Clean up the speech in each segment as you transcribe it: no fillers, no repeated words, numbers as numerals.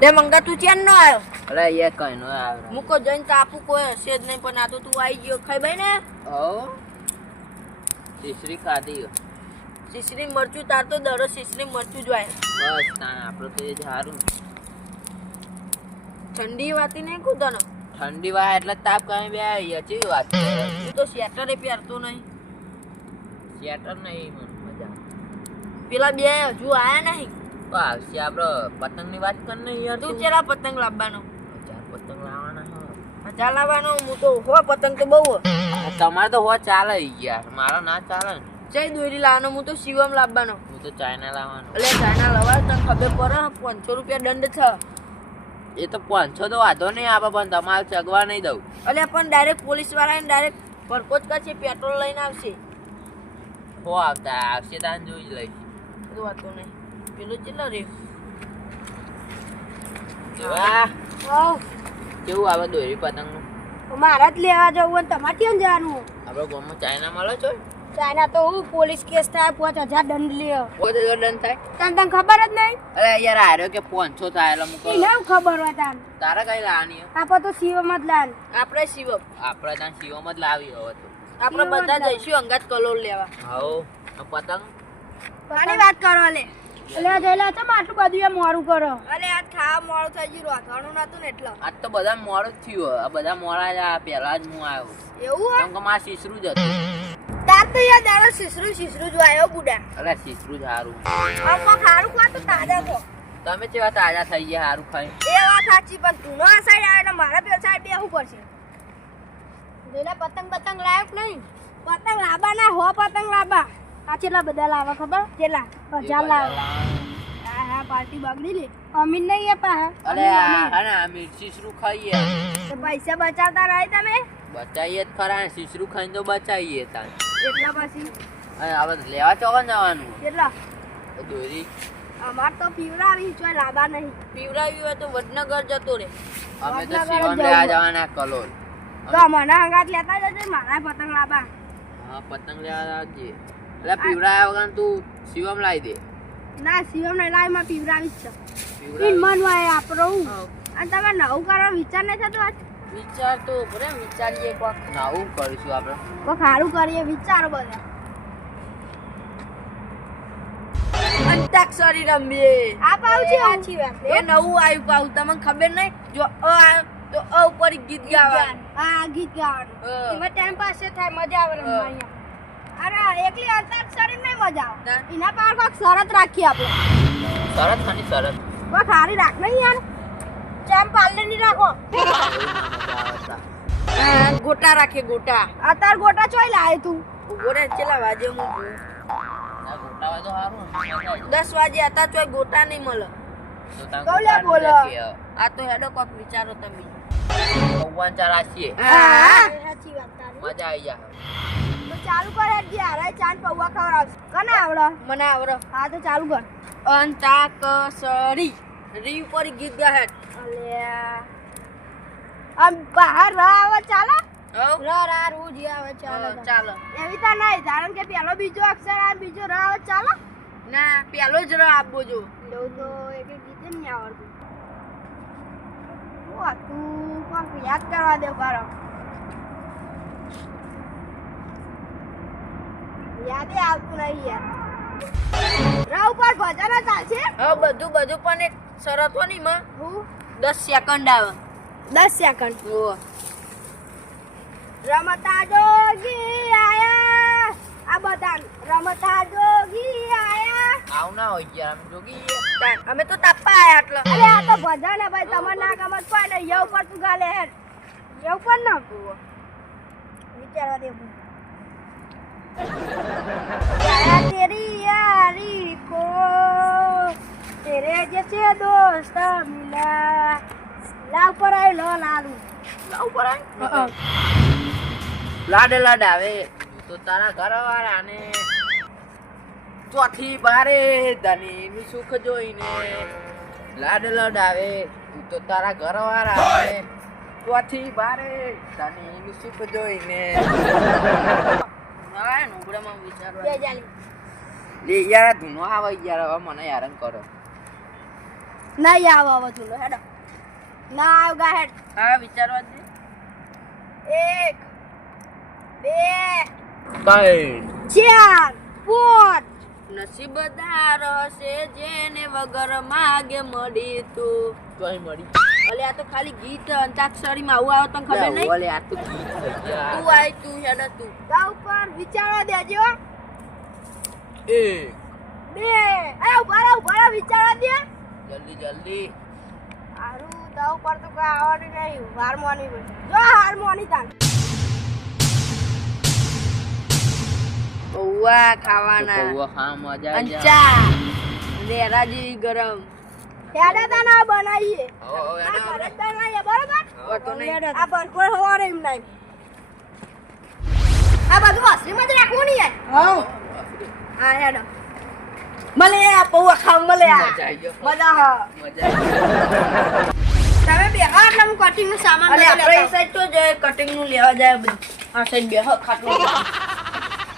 તે મંગા તું ચેન નો આવ્યો? અરે એ કઈ નો આવ્યો. મુકો જઈને તાપુ કોઈ હશે જ નહીં, પણ આ તો તું આવી ગયો. ખાઈ ભાઈ ને હો શીશરી ખાધી. શીશરી મરચું તાર તો દરરોજ શીશરી મરચું જ હોય. બસ તાણ આપણું તો એ જ સારું. ઠંડી વાતી નહીં કૂદવાનો. ઠંડી વાય એટલે તાપ કઈ બે યચી વાત છે. તું તો સ્વેટર પહેરતો નહીં. સ્વેટર નહીં મને મજા. પેલા બે હજુ આયા નહીં. તો આવશે આપડે પતંગ ની વાત કર ને યાર. તું ચેલા પતંગ લાવવાનો? 4 પતંગ લાવવાના. 1000 લાવવાનો. હું તો હો પતંગ તો બહુ તમારે તો હો ચાલે યાર, મારો ના ચાલે ને. જઈ દોરી લાવવાનો. હું તો શિવમ લાવવાનો. હું તો ચાઇના લાવવાનો. એટલે ચાઇના લવાય તને ખબર પડે. 500 રૂપિયા દંડ છે. એ તો 500 તો વાંધો નહીં આપે, પણ તમારે ચગવા નહીં દઉં. એટલે પણ ડાયરેક્ટ પોલીસ વાળાને ડાયરેક્ટ પરપોચ કરશે, પેટ્રોલ લઈને આવશે. હો આવતા આવશે તાન જોઈ લઈશ. બધું વાતો નહીં. પેલું કેટલો રે વાહ કેવું આવે દોરી પતંગ નું? મારા જ લેવા જવું અને તમારે ક્યાં જવાનું? આપડે ગામમાં ચાઇના મળે છે. ચાઇના તો હું પોલીસ કેસ થાય 5000 દંડ લે. 5000 દંડ થાય? તને ખબર જ નહીં? અરે યાર આર્યો કે 500 થાય એટલે મુકો. એને ખબર હોય તાન. તારા કઈ લાવવાની? આપણે તો શિવમ જ લાવ. આપણે શિવમ. આપણે ત્યાં શિવમ જ લાવી હવે તો. આપણે બધા જઈશું અંગાત કલોલ લેવા. હાઉ પતંગ પાણી વાત કરો લે. એટલે જઈલા છે આટલું બધું એ મોરું કરો. અલે આ ખાવા મોડું થઈ ગયું, રોધવાનું નતું ને એટલે. આજ તો બધા મોડું જ થયું. આ બધા મોડા જ આ પહેલા જ હું આવ્યો. એવું કેમ કે મારા શીશરું જ હતું. તાર તો યાર દાડો શીશરું શીશરું જ આવ્યો બુડા. અરે શીશરું જ સારું. આમ ખારું ખા તો તાજા થો. તમે કેવા તાજા થઈ ગયા સારું ખાઈ? એ વાત સાચી, પણ તું નો આ સાઈડ આવે ને મારા બે સાઈડ બેહવું પડશે. જેલા પતંગ પતંગ લાયક નહીં. પતંગ લાબા ના હો પતંગ લાબા. આ કેટલા બધા લાવા ખબર? કેટલા? 1000 લાવા. હા પાર્ટી બગડી લે. અમીન નહીં એ પા. અરે હા ને અમે શીશરું ખાઈએ તો પૈસા બચાવતા રહે તમે. બચાઈએ જ ખરા ને, શીશરું ખાઈને તો બચાઈએ તાન. એટલા પછી અને હવે લેવા ચોકન જવાનું. કેટલા? દોરી અમાર તો પીવરાવી છે, લાબા નહીં. પીવરાવી હોય તો વડનગર જતો રે. અમે તો શિવમ લેવા જવાના કલોલ. તો મને હંગાત લેતા જજે, મારા પતંગ લાબા. હા પતંગ લેવા આવજે. એટલે પીવડાયા વગર તું શિવમ લાવી દે. ના શિવમ ને લાવી માં પીવરાવી જ છે. પીવડાવી. મન હોય આપણો. અને તમે નવું કરવા વિચાર નહીં થતો? વિચાર તો બરે વિચારીએ કોક. નવું કરીશું આપણે. કોક સારું કરીએ વિચારો બધા. અંતાક્ષરી રમીએ. આ પાઉ છે સાચી વાત. એ નવું આવ્યું પાઉ, તમને ખબર નહીં? જો અ આવ્યો તો અ ઉપર ગીત ગાવાનું. હા ગીત ગાવાનું. એમાં ટાઈમ પાસ થાય, મજા આવે રમવાની. અરે એકલી અંતાક્ષરી નહીં મજા આવે. એના પર કોક શરત રાખીએ આપણે. શરત ખાની શરત. કોક સારી રાખ નહીં યાર. ચેમ પાલને નહીં રાખો. ગોટા રાખે ગોટા. અત્યારે ગોટા ચોઈ લાવે તું? ઉભો રે, કેટલા વાગે હું આ ગોટા વાજો સારું. 10 વાગે હતા ચોઈ ગોટા નહીં મળે. તો તાર કૌલ્યા ગોટા બોલો. નથી આવે. આ તો હેડો કોક વિચારો તમે. ભગવાન ચાર આશીએ. હા સાચી વાત તારી. મજા આવી જાય. તો ચાલુ કર હેડ જે હારે ચાંદ પૌવા ખવડાવશે. કને આવડે? મને આવડે. હા તો ચાલુ કર. અંતાક્ષરી રી ઉપર ગીત ગા હેડ. અલ્યા આમ બહાર રા આવે ચાલે? રા રા રૂ જી આવે ચાલે. ચાલે. એવી તા નહીં, કારણ કે પેલો બીજો અક્ષર આ બીજો રા આવે ચાલે? ના પેલો જ રા આપવો જો. એવું તો એક ગીત નહીં આવડતું. ઓ તું કોક યાદ કરવા દે બારો. યાદે આવતું નહીં યાર. રા ઉપર ભજન ચાલશે? હા બધું પણ એક શરત હો ની માં. હું 10 સેકન્ડ આવે. 10 સેકન્ડ. ઓ રમતા જોગી આયા. આ બધા રમતા જોગી આયા. આવ ના હોય યાર, અમે જોગી. અમે તો તાપા આયા એટલે. અરે આ તો ભજન હે ભાઈ, તમને ના ગમત કોઈ નહીં. યે ઉપર તું ગાલે હેડ. યે ઉપર ના વિચારવા દે. यारा तेरी यारी को तेरे जैसे दोस्त मिला. લાવ પર આય લો લાડુ. લાવ પર આય. લાડે આવે તો તારા ઘરવાળા ને ચોથી બારે ધની નું સુખ જોઈને. લાડે આવે તો તારા ઘરવાળા ને ચોથી બારે ધની નું સુખ જોઈને. હા નુગડામાં વિચારવા દે જાલી. લે યાર ધૂનો આવે યાર, હવે મને હેરાન કરો. નહીં આવો હવે તું હેડો ના આવ ગા હેડ હા વિચારવા દે 1 2 કઈ 4 5 નસીબદાર હશે જેને વગર માગે મળી તું કઈ મળી અલે આ તો ખાલી ગીત અંતાક્ષરીમાં આવું આવે તને ખબર નહીં ઓલે આ તો તું આય તું હેડ તું તા ઉપર વિચારવા દેજો 1 2 એ ઉભા વિચારવા દે જલ્દી જલ્દી હારું તા ઉપર તો કોઈ આવડે નહીં હારમોની જો હારમોની તાન પૌવા ખાવાના પૌવા ખા મજા આવી જાય અંચા લેરા જેવી ગરમ હેડા તાના બનાવીએ હવે આ ઘરે જ બનાવીએ બરોબર તો નહીં આ બરકોર હવારે એમ નહીં આ બધું અસલીમાં જ રાખવું નહીં યાર હા હેડો મલે આ પૌવા ખાવ મલે આ મજા આવી ગયો મજા હા મજા આવી તમે બે હા એટલે હું કટિંગ નું સામાન અલે બધું આપણે લેતા એ સાઈડ તો જાય કટિંગ નું લેવા જાય બધું આ સાઈડ બે ખાટલું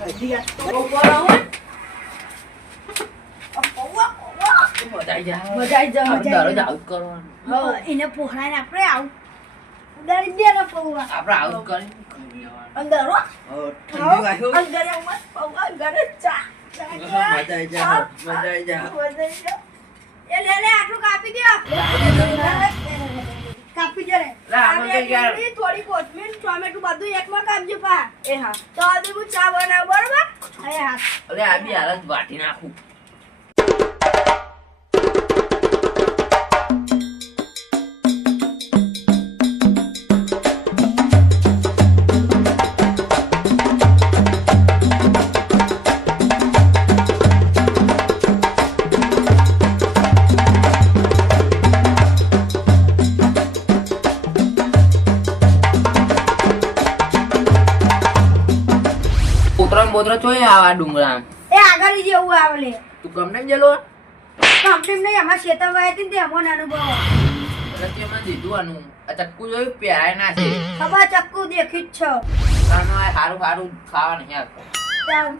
મજા આવી જાય મજા આવી જાય દરરોજ આઉટ કરવાનું એને પોહડાને આપણે આવું ઉડાડી દે ને પૌવા આપણે આઉટ કરી અંદર હો ઠંડી વાગ્યો અંદર આવું પૌવા અંદર ચા મજા આવી જાય મજા આવી જાય એ લે આટલું કાપી દે કાપી દે રે લા, આમાં કઈ યાર. થોડી કોથમીર ટોમેટું બધું એકમાં કાપજો પા એ હા તો આજે હું ચા બનાવ બરોબર એ હા અલે આ બી હાલત વાટી નાખું બોતરા ચોય આવા ડુંગરા એ આગળ જેવું આવે લે તું ગમને જેલો કંપની નહીં અમાર ખેતર વાય હતી ને તે અમોને અનુભવ એટલે તેમાં દીધું આનું આ ચક્કુ જોયું પહેરાય ના છે ખબર ચક્કુ દેખી જ છો કારણ આ સારું સારું ખાવા નહીં આપતું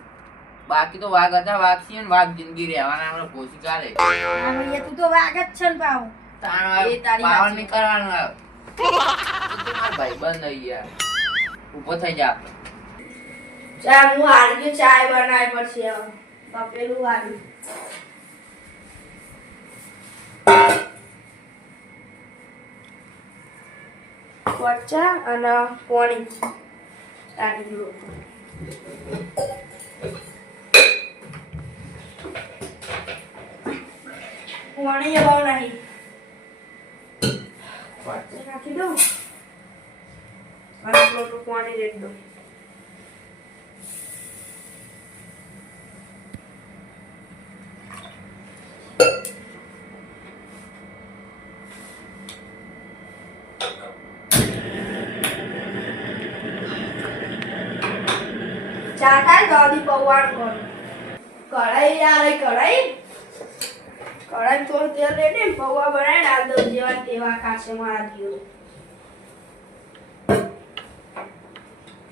બાકી તો વાઘ હતા વાઘ છીએ ને વાઘ જિંદગી રહેવાના આપણે કોશિશ ચાલે હવે તું તો વાગ જ છે ને પાવ તાણ એ તારી પાવન વાત નહીં કરવાનું આવે ભાઈ બંધ થઈ ગયા ઊભો થઈ જા ચા હું હારી ચાય બનાવી પડશે હવે બપેલું હારી વચ્ચા અને પોણી ચાલી લો પોણી એ બહુ નહીં વચ્ચે નાખી દઉં અને થોડું પાણી રેડી દઉં ચાટા ગાદી પૌવાણ કર કઢાઈ યાર કઢાઈ થોડું તેલ રેડી ને પૌવા બનાવી ડાલ દો જેવા તેવા ખાશે મારા દીવો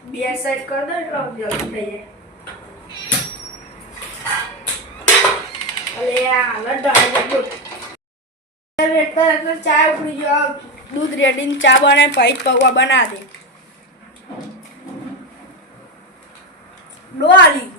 બે સાઈડ કર દો એટલે જલ્દી થઈ જાય અલે આ હાલત ડાળ દો એટલે ચા ઉકળી જો દૂધ રેડી ને ચા બનાવી પછી પૌવા બના દે ડોલી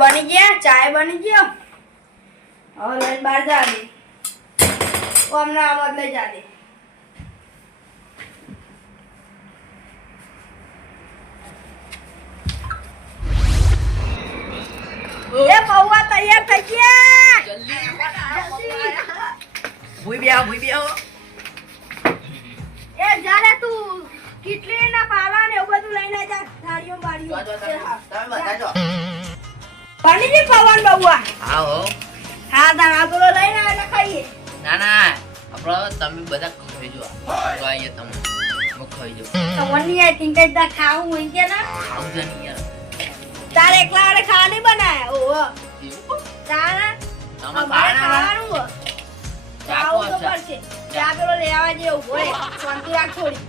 બની ગયા, ચાય બની ગયો. હવે લઈને બહાર જા દે. હમણાં આમ જ લઈ જા દે. એ પૌવા તૈયાર થઈ ગયા. ભૂઈ બેહો. એ જાને તું કેટલી ના પાવા ને એવું બધું લઈને જા. થાળીઓ બાળીઓ. તમે બધા જો. બની ગઈ પૌવા ને બૌવા. હા હો. હા દાણા તો લઈને આવે ખાઈએ. ના આપણો તમે બધા ખાઈ જો આઈએ તમે ખાઈ જો તમને આઈ થિંક કે ખાવું હોય કે ના આવજો ને યાર તારે એકલા વાળે ખાવા નહીં બનાયા ઓહો એવું તારા તમે ખાવાનું હો ખાવું તો ચાકો પડશે ચા પેલો લેવા જેવું હોય શાંતિ રાખ થોડી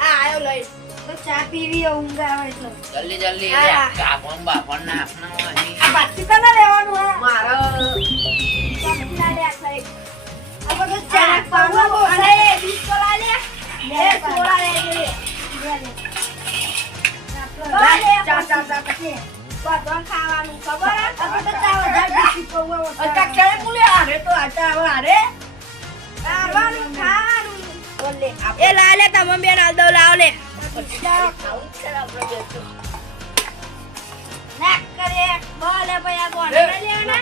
આ આયો લઈ તો ચા પીવી ઊંઘ આવે એટલે જલ્દી હા. કાપણ બાપણ ના આપના અહીં આ બાકી તો ના લેવાનું હા મારો બાકી ના લે ખાઈ આ બધું ચા પાવા બોલે બિસ્કોલા લે લે સોડા લે લે ચા બધું ખાવાનું ખબર આ તો ચા વધારે બિસ્કિટ પૌવા અચ્છા કેમ બોલે આરે તો આટા આરે ખાવાનું ખાવાનું બોલે એ લા લે તમે બેન આલ દો લાવ લે ખાવું છે આપણે બેસો નાક કરે બોલે ભઈ આ કોણ લે લેવાના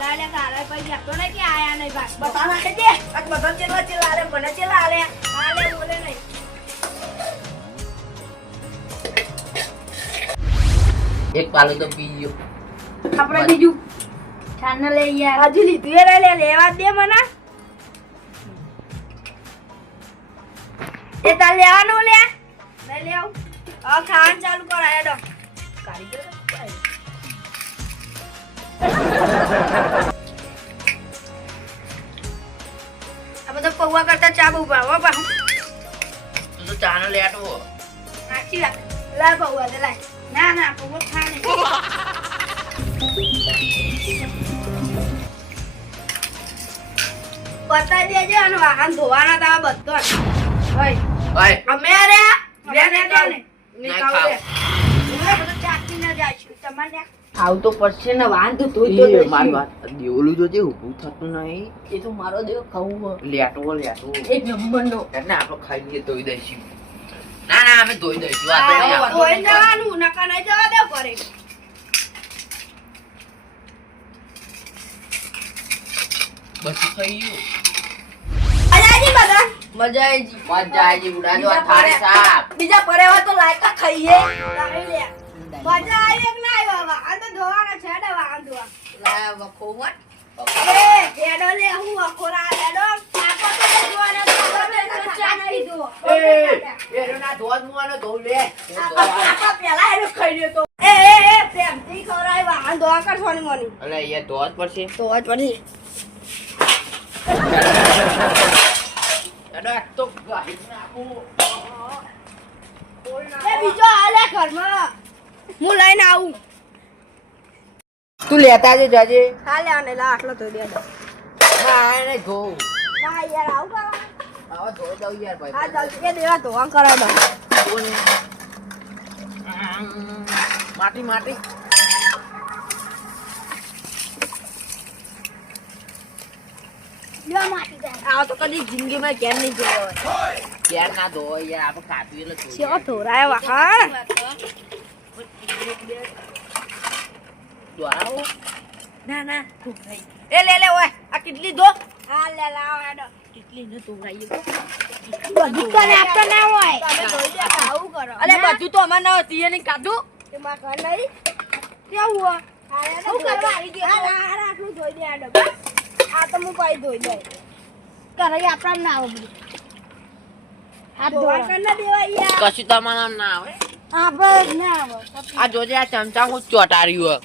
લા લે કારે ભઈ જતો ને કે આયા નહીં બસ બતાના કે દે આ બધો ચેલા લે મને ચેલા લે આ લે બોલે નહીં એક પાલો તો પી ગયો આપણે બીજું છાન લે યાર હજુ લીધું એ લે લેવા દે મને એ તાર લેવાનું લે લઈ લેવ હવે ખાવાનું ચાલુ કર આયા દો કાઢી દો આ બધો પૌવા કરતા ચા બહુ ભાવ બા તું તો ચાનો લેટવો નાખી રાખ લાય પૌવા દે લાય ના પૌવા ખા નહીં બતાવી દેજો અને વાહન ધોવાના તા બધો હોય ઓય અમે રે લે ને તો ને નહીં ખાવ. હું બધું ચાકી ન જાશું તમારે આવ તો પડશે ને વાંધો તો એ મારી વાત દેવલું જોજે ઊભું થતું નહીં એ તો મારો દેવ ખાવું લેટવો એક નંબરનો એટલે આપણે ખાઈ લઈએ ધોઈ દઈશું ના અમે ધોઈ દઈશું આ તો નહીં આ આપણે. કોઈ જવાનું નકા નહીં જવા દે કરે બધું થઈ ગયું અજાજી બધા મજા આવી જી મજા આવી ગઈ ઉડાડો આ થાળી સાફ બીજા પરેવા તો લાયકા ખાઈએ લાવી લે મજા આવી કે ના આવી બાબા આ તો ધોવાના છે ને વાહન ધોવા લાયા વખો મત એ હેડો લે હું અખોરા હેડો પાકો તો જોવાના પાકો તો ચા નહીં ધો એનો ના ધોજ મુવાનો ધોવ લે આપા પેલા એનો ખાઈ લ્યો તો એ પ્રેમથી ખવરાય વાહન ધોવા કરવાની મની અલે એ ધોજ પડશે તો જ પડી એનો એક તો ગાઈ નાખું એ બીજો આલે ઘરમાં હું લઈને આવું તું લેતા જે જાજે હાલે આને લા આટલો તો દે દો હા એને ધોવ ના યાર આવું કરવા આવા ધોઈ દઉં યાર ભાઈ હા ચાલ કે દેવા તો આમ કરાવ દો કોને માટી લ્યો માટી દે આ તો કદી જિંદગીમાં કેમ નહીં જોયો ક્યાં ના ધોય યાર આપણે કાપી એટલે ધોઈ છે ધોરાય વાહણ ધોરાવો ના ધોરાઈ એ લે ઓય આ કેટલી દો હા લે લાવ હેડો કેટલી ન ધોરાઈ બધું તને આપતો ના હોય તમે ધોઈ દે આવું કરો અલે બધું તો અમાર ના હતી એને કાઢું તે માં કર લઈ કેવું હો શું કરવા આવી ગયો હા આટલું ધોઈ દે હેડો આ તો હું પાઈ ધોઈ દે કરે આપણા ના આવો બધું હાથ ધોવા કર ના દેવાય યાર કશું તમારા ના આવે આ બસ ના આવો આ જોજે આ ચમચા હું ચોટાર્યું